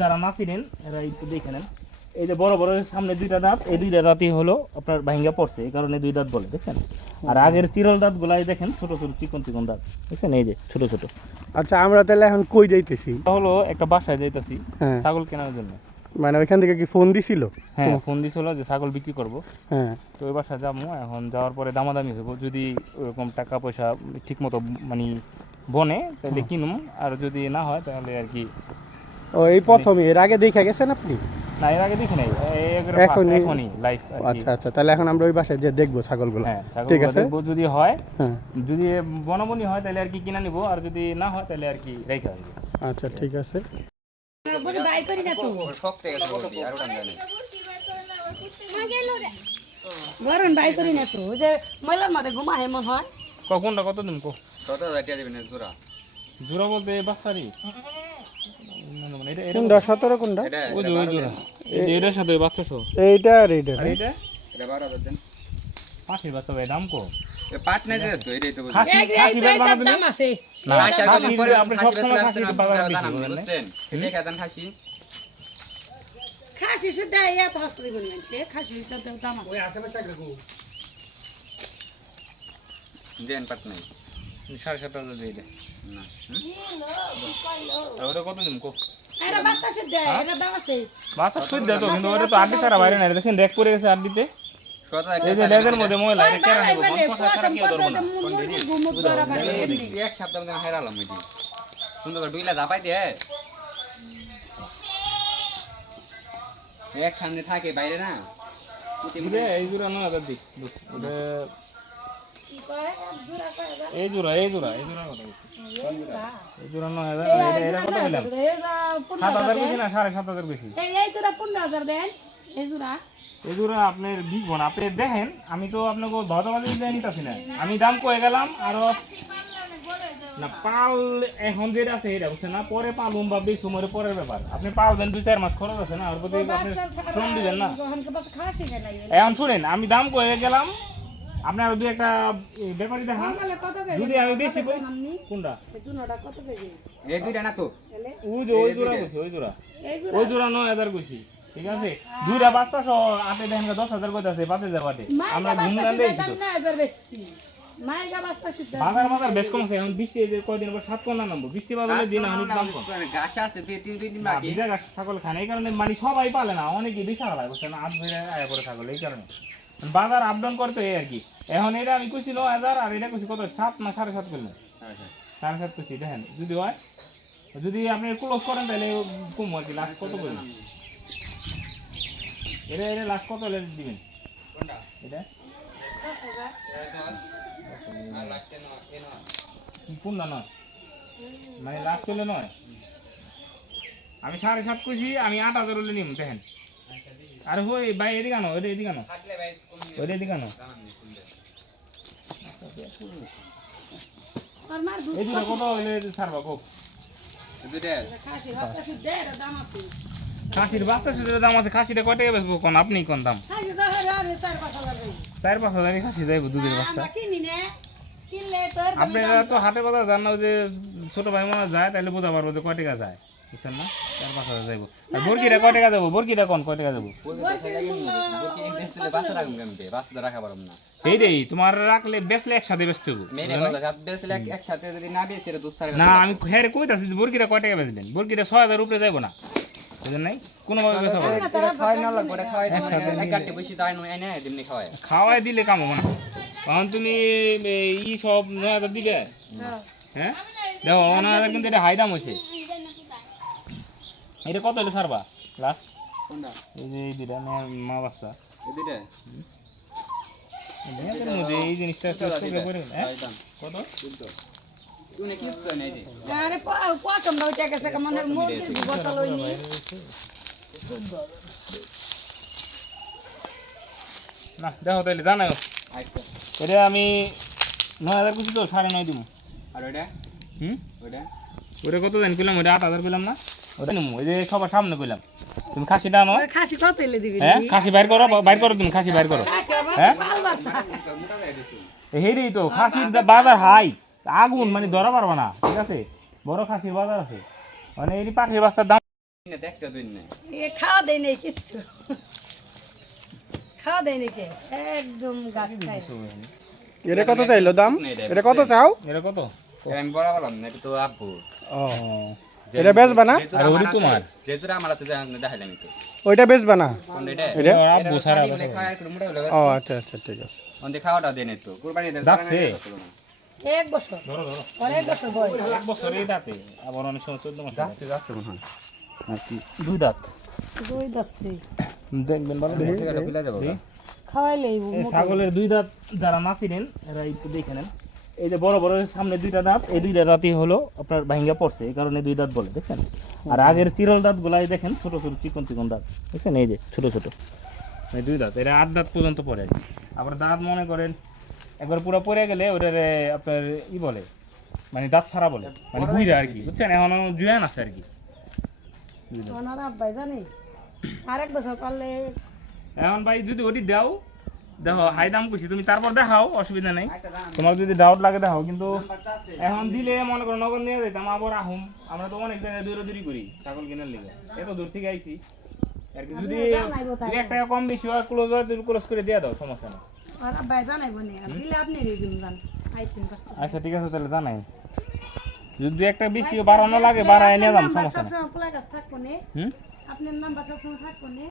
যারা না চিনেন এরা একটু দেখে নেন, এই যে বড় বড় সামনে দুইটা দাঁত, এই দুইটা দাঁতই হলো আপনার ভাঙ্গা পড়ছে, এই কারণে দুই দাঁত বলে, দেখছেন। আর আগের চিরল দাঁত গুলাই দেখেন ছোট ছোট চিকন চিকন দাঁত, দেখছেন এই যে ছোট ছোট। আচ্ছা আমরা তাহলে এখন কই যাইতেছি? হলো একটা বাসায় যাইতাছি হ্যাঁ। ছাগল কেনার জন্য। মানে ওইখান থেকে কি ফোন দিছিল? হ্যাঁ, ফোন দিছিল যে ছাগল বিক্রি করব। হ্যাঁ। তো ওই বাসায় যাবো, এখন যাওয়ার পরে দামাদামি হইব, যদি ওরকম টাকা পয়সা ঠিক মতো মানে বনে তাহলে কিনুম, আর যদি না হয় তাহলে আর কি। ও এই প্রথমে, এর আগে দেখে গেছেন আপনি? না, এর আগে দেখি নাই, এখনই লাইভ। আচ্ছা আচ্ছা, তাহলে এখন আমরা ওই বাসায় যে দেখবো ছাগলগুলো। হ্যাঁ, ঠিক আছে, দেখবো, যদি হয়, হ্যাঁ যদি বনবনি হয় তাহলে আর কি কিনা নিব, আর যদি না হয় তাহলে আর কি রেখে আসবো। আচ্ছা ঠিক আছে। গরম বাই করি না তো, ওই যে ময়লার মাঝে ঘুমা হেমন হয়। কোনটা কত দিন কো? কত জাতীয় দিবেন জোড়া? জোড়া বলতে বাচ্চারি মানে কোনটা 17 কোনটা? ওই যে ওই জোড়া, এটার সাথে বাচ্চা সহ। এইটা আর এইটা। আর এটা এটা 12,000 দেন। পাখির বাচ্চা ভাই দাম কো? এ পাট নাই যে তো এটাই তো বলি। খাসি বের বানা দিলে দাম আছে। না, খাসি পরে আপনি সব সময় খাসির বাজারে বেশি বলেন না? বুঝছেন? এটা খাদান খাসি। খাসি শুদ্ধ এত হস্তে বলছে, খাসি শুদ্ধ দাম আছে। দেন পাট নাই। 7,500 দিয়ে দে। না। আর ওটা কত দিন কো? এটা বাচ্চা শুদ্ধ, এটা দাম আছে। বাচ্চা সুদ দেয় তো, কিন্তু ওটা তো আড্ডি ছাড়া বাইরে নাই, দেখেন দেখ পড়ে গেছে আড্ডিতে। কত এই যে লেজের মধ্যে ময়লা, এটা কেন নেব? বন কষা ছাড়া কি ধরবো না। এক সপ্তাহ মধ্যে হারালাম এটি। সুন্দর করে দুইলা দাপাই দে। এক খানে থাকে বাইরে না। বুঝে এই জোড়া 9,000 দি। ওটা কি কয় জোড়া কয় এই জোড়া কথা বলছি। এই জোড়া 9,000, এটা কত বললাম? 7,000 বেশি না, 7,500 বেশি। এই জোড়া 15,000 দেন। এই জোড়া এই জোড়া আপনার বিকব না, আপনি দেখেন, আমি তো আপনাকে ধতবাজি দিয়ে নিতেছি না, আমি দাম কয়ে গেলাম। আরো না পাল এখন যেটা আছে এটা বুঝছেন না, পরে পালুম বা বেশ সময়ের পরের ব্যাপার। আপনি পালবেন 2-4 মাস খরচ আছে না, ওর প্রতি আপনি শ্রম দিবেন না। এখন শুনেন, আমি দাম কয়ে গেলাম, আপনি আরো দুই একটা ব্যাপারী দেখান, যদি আমি বেশি করি। কোনটা? কত কেজি? এই দুইটা না তো। ওই জোড়া কইছি, ওই জোড়া 9,000 কইছি, ঠিক আছে। দুইটা বাচ্চা সহ আপনি দেখেন 10,000 কইতাছে, 5,000 বাটে। আমরা ঘুম গান দেইছি তো। বাজার বেশ কম আছে এখন, বৃষ্টি এই যে কয়দিন পর 7 কোনা নামবো, বৃষ্টি বাদলে দিন এখন দাম কম। ঘাস আছে 3 দিন বাকি। ভিজা ঘাস ছাগল খায় না, এই কারণে মানে সবাই পালে না, অনেকে বিশাল হয় বুঝছেন, আট ধরে আয় করে ছাগল, এই কারণে বাজার আপ ডাউন করতে এই আর কি। এখন এটা আমি কইছি 9,000, আর এটা কইছি কত 7 না 7.5 করলাম, 7.5 কইছি। দেখেন যদি হয়, যদি আপনি ক্লোজ করেন তাহলে কম আর কি। লাস্ট কত করবেন? এটা লাস্ট কত হলে দিবেন? কোনটা? এটা 10,000 আর লাস্টে না কোনটা নয়, মানে লাস্ট হলে নয়। আমি 7.5 কইছি, আমি 8,000 হলে নিম। দেখেন আর হই ভাই, এদিকে আনো, ওইটা এদিকে আনো, থাকলে ভাই কমিয়ে ওইটা এদিকে আনো। আর মার দুধ এই দুটো কত হইলে ছাড়বা কোক? দুইটা খাসি বাচ্চা শুদ্ধ এর দাম আছে। খাসির বাচ্চা শুধু দাম আছে, খাসিটা কয় টাকা বেচবো কোন? আপনি কোন দাম? খাসি দাম আর 4-5,000 দেই। 4-5 হাজারই খাসি যাইব দুধের বাচ্চা। আমরা কিনি না, কিনলে তোর আপনারা তো হাটে বাজার জান না, যে ছোট ভাই মনে যায় তাহলে বুঝা পারবো যে কয় টাকা যায়, বুঝছেন না? 4-5 হাজার যাইব। আর বরকিটা কয় টাকা যাবো? বরকিটা কোন কয় টাকা যাবো? বাচ্চা রাখুন কেমতে? বাচ্চা রাখা পারব না। এইটাই তোমার রাখলে বেচলে একসাথে বেচতে হবে। মেরে বলো সাত বেসলে একসাথে যদি না বেসে এটা দুসারে না আমি হ্যাঁ কইতাছি যে বরকিটা কয় টাকা বেচবেন? বরকিটা 6,000 উপরে যাইব না, বুঝেন নাই? কোনোভাবে বেচা হবে না। এটা খাওয়াই না লাগবে, এটা খাওয়াই একসাথে এক কাটতে বেশি তাই নয় না, এদিন খাওয়ায় খাওয়াই দিলে কাম হবে না। তখন তুমি ই সব 9,000 দিবে, হ্যাঁ দেখো 9,000 কিন্তু এটা হাই দাম হয়েছে। এটা কত হলে ছাড়বা লাস্ট? কোনটা? এই যে এই দুটা মা বাচ্চা, এই দুইটা এর মধ্যে এই জিনিসটা একটু চোখে পড়ে, হ্যাঁ কত? তুমি কি চান এই যে আরে পছন্দ হইতে গেছে মানে মুরগির বোতল হইনি। না দেখো তাহলে জানাও, আচ্ছা। এটা আমি 9,000 খুশি তো 9.5 দিব। আর ওইটা ওইটা ওটা কত দেন কইলাম? ওটা 8,000 কইলাম না? ওটা নিমু, ওই যে সবার সামনে কইলাম। তুমি খাসিটা আনো, খাসি কত এলে দিবি? হ্যাঁ খাসি বাইর করো তুমি খাসি বাইর করো, হ্যাঁ মোটা গায়ে দিছি। হেরেই তো খাসির বাজার হাই আগুন, মানে ধরা পারবা না, ঠিক আছে? বড় খাসির বাজার আছে, মানে এই পাখির বাচ্চার দাম না দেখতে দিন না এ খাওয়া দেয় নাই কিচ্ছু খাওয়া দেয় নাকি একদম গাছ খাই এটা কত চাইলো দাম এটা কত চাও এটা কত আমি বড় বললাম না এটা তো আব্বু ও এটা বেচবা না আর ওরি তোমার যেহেতু আমার আছে দেখাইলাম একটু ওইটা বেচবা না কোন এটা এটা আব্বু সারা খাওয়া একটু মোটা হলো ও আচ্ছা আচ্ছা ঠিক আছে অন্তে খাওয়াটা দেন একটু কুরবানি দেন যাচ্ছে। এক বছর ধরো ধরো পরে এক বছর বয়স এক বছরেই দাঁতে আবার অনেক সময় 14 মাস যাচ্ছে যাচ্ছে মনে হয় দুই দাঁত দুই যাচ্ছে দেখবেন ভালো ঠিক আছে পিলা যাবো খাওয়াইলেই এই ছাগলের দুই দাঁত যারা নাচিনেন এরা একটু দেখে নেন এই যে বড় বড় সামনে দুইটা দাঁত এই দুইটা দাঁতই হলো আপনার ভাঙ্গা পড়ছে এই কারণে দুই দাঁত বলে দেখছেন আর আগের চিরল দাঁত গুলাই দেখেন ছোট ছোট চিকন চিকন দাঁত দেখছেন এই যে ছোট ছোট এই দুই দাঁত এরা 8 দাঁত পর্যন্ত পড়ে আর কি। আবার দাঁত মনে করেন একবার পুরো পড়ে গেলে ওটারে আপনার ই বলে মানে দাঁত ছাড়া বলে মানে বুইরা আর কি বুঝছেন এখনো জুয়ান আছে আর কি ওনার আব্বাই জানি আরেক বছর পারলে এখন ভাই যদি ওটি দাও দেখো হাই দাম কইছি তুমি তারপর দেখাও অসুবিধা নাই তোমার যদি ডাউট লাগে দেখাও কিন্তু এখন দিলে মনে করো নগদ নিয়ে যাইতাম আবার আহুম আমরা তো অনেক জায়গায় দৌড়াদৌড়ি করি ছাগল কেনার লেগে এত দূর থেকে আইছি আর কি যদি 1 টাকা কম বেশি হয় ক্লোজ হয় তুমি ক্লোজ করে দিয়ে দাও সমস্যা নেই আর আব্বাই জানাইব নি আর দিলে আপনি রেডিম জান আইতেন কষ্ট আচ্ছা ঠিক আছে তাহলে জানাই যদি একটা বেশি বাড়ানো লাগে বাড়ায় নিয়ে যাম সমস্যা নেই সবসময় পোলা গাছ থাকবো নে হুম আপনার নাম্বার সবসময় থাকবো নে